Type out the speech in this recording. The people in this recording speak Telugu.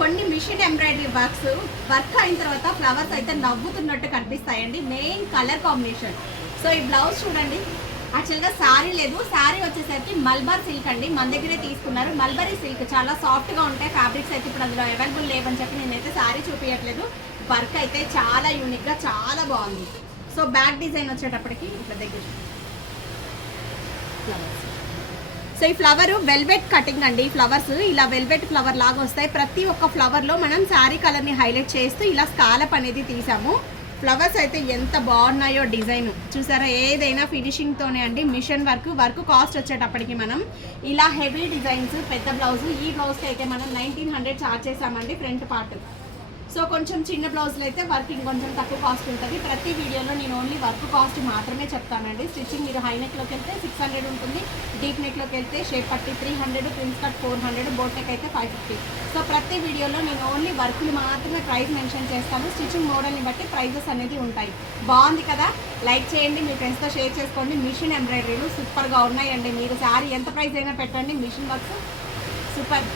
కొన్ని మిషన్ ఎంబ్రాయిడరీ వర్క్ అయిన తర్వాత ఫ్లవర్స్ అయితే నవ్వుతున్నట్టు కనిపిస్తాయండి. Main colour combination. సో ఈ బ్లౌజ్ చూడండి, యాక్చువల్గా శారీ లేదు, శారీ వచ్చేసరికి మల్బర్ సిల్క్ అండి, మన దగ్గరే తీసుకున్నారు. మల్బరీ సిల్క్ చాలా సాఫ్ట్గా ఉంటాయి ఫ్యాబ్రిక్స్ అయితే ఇప్పుడు అందులో అవైలబుల్ లేవని చెప్పి నేనైతే శారీ చూపించట్లేదు. వర్క్ అయితే చాలా యూనిక్గా చాలా బాగుంది. సో బ్యాక్ డిజైన్ వచ్చేటప్పటికి ఇట్లా దగ్గర ఫ్లవర్స్. సో ఈ ఫ్లవర్ వెల్వెట్ కటింగ్ అండి. ఈ ఫ్లవర్స్ ఇలా వెల్వెట్ ఫ్లవర్ లాగా వస్తాయి. ప్రతి ఒక్క ఫ్లవర్లో మనం శారీ కలర్ని హైలైట్ చేస్తూ ఇలా స్కాలప్ అనేది తీసాము. ఫ్లవర్స్ అయితే ఎంత బాగున్నాయో, డిజైన్ చూసారా, ఏదైనా ఫినిషింగ్తోనే అండి. మిషన్ వర్క్ కాస్ట్ వచ్చేటప్పటికి మనం ఇలా హెవీ డిజైన్స్ పెద్ద బ్లౌజ్, ఈ బ్లౌజ్కి అయితే మనం 1900 ఛార్జ్ చేసామండి ఫ్రంట్ పార్ట్. సో కొంచెం చిన్న బ్లౌజ్లో అయితే వర్క్ ఇంకొంచెం తక్కువ కాస్ట్ ఉంటుంది. ప్రతి వీడియోలో నేను ఓన్లీ వర్క్ కాస్ట్ మాత్రమే చెప్తానండి. స్టిచ్చింగ్ మీరు హై నెక్లోకి వెళ్తే 600 ఉంటుంది, డీప్ నెక్లోకి వెళ్తే షేప్ పట్టి 300, ప్రిన్స్ కట్ 400, బోట్ నెక్ అయితే 550. సో ప్రతి వీడియోలో నేను ఓన్లీ వర్క్లు మాత్రమే ప్రైస్ మెన్షన్ చేస్తాను. స్టిచ్చింగ్ మోడల్ని బట్టి ప్రైజెస్ అనేది ఉంటాయి. బాగుంది కదా, లైక్ చేయండి, మీ ఫ్రెండ్స్తో షేర్ చేసుకోండి. మిషన్ ఎంబ్రాయిడరీలు సూపర్గా ఉన్నాయండి. మీరు శారీ ఎంత ప్రైస్ అయినా పెట్టండి, మిషన్ వర్క్స్ సూపర్.